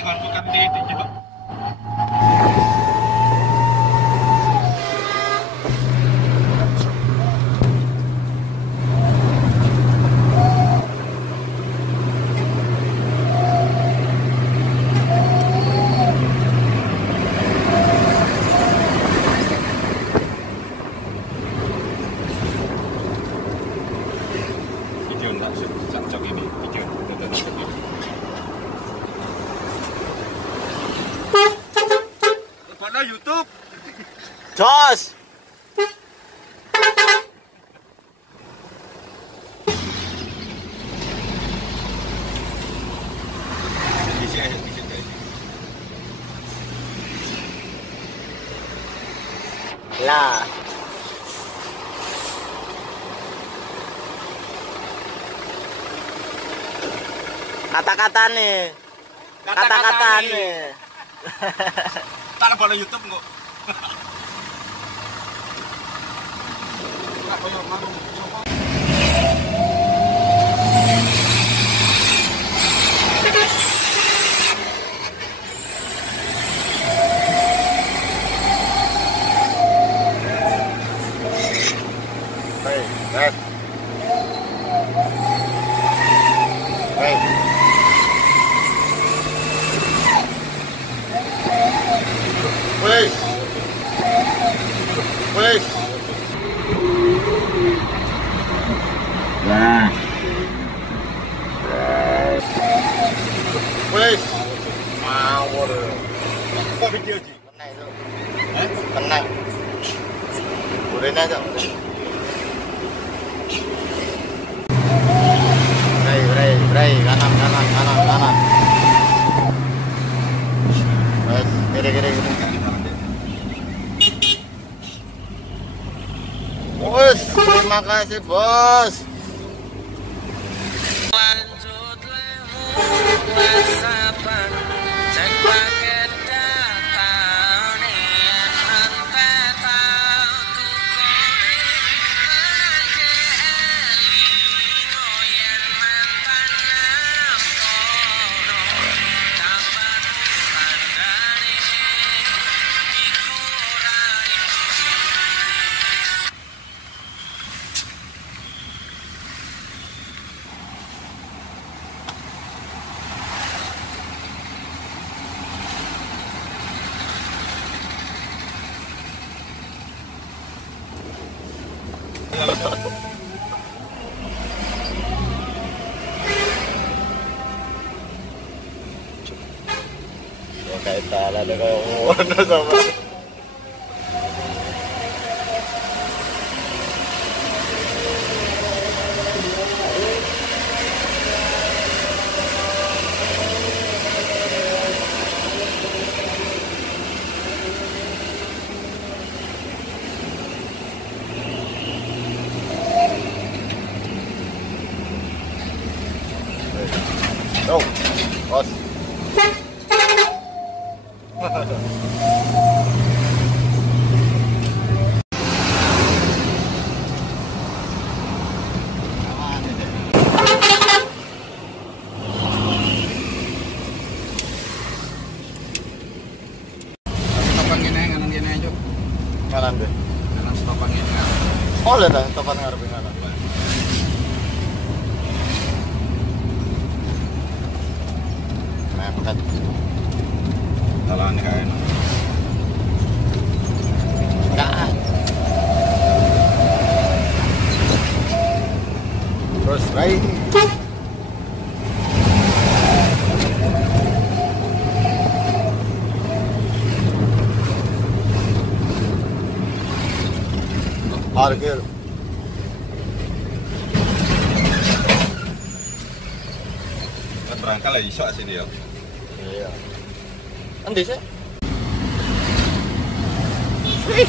kalau bukan di juga. Video enggak sih, cocok ini video. Mana YouTube? Jos. Lah. Kata-kata nih. Kata-kata nih. Tak ada YouTube kok. Hey, guys. Hey. Wait. Wait. Wait. Ngawur. Kok video sih? Kena itu. Kena. Udah aja. Ray, kanan. Bos, kiri. Bos, terima kasih bos. Kayak salah deh kalau ngomong sama. Oh, bos. Kanan deh. Kanan stopan ini. Oh, lihat dah, stopan ngarep kanan. Nah, pekat. Jalan kayak ini. Enggak. Terus right. Parkir. Berangkat lah iso sini ya. Iya. Endi sih? Wih.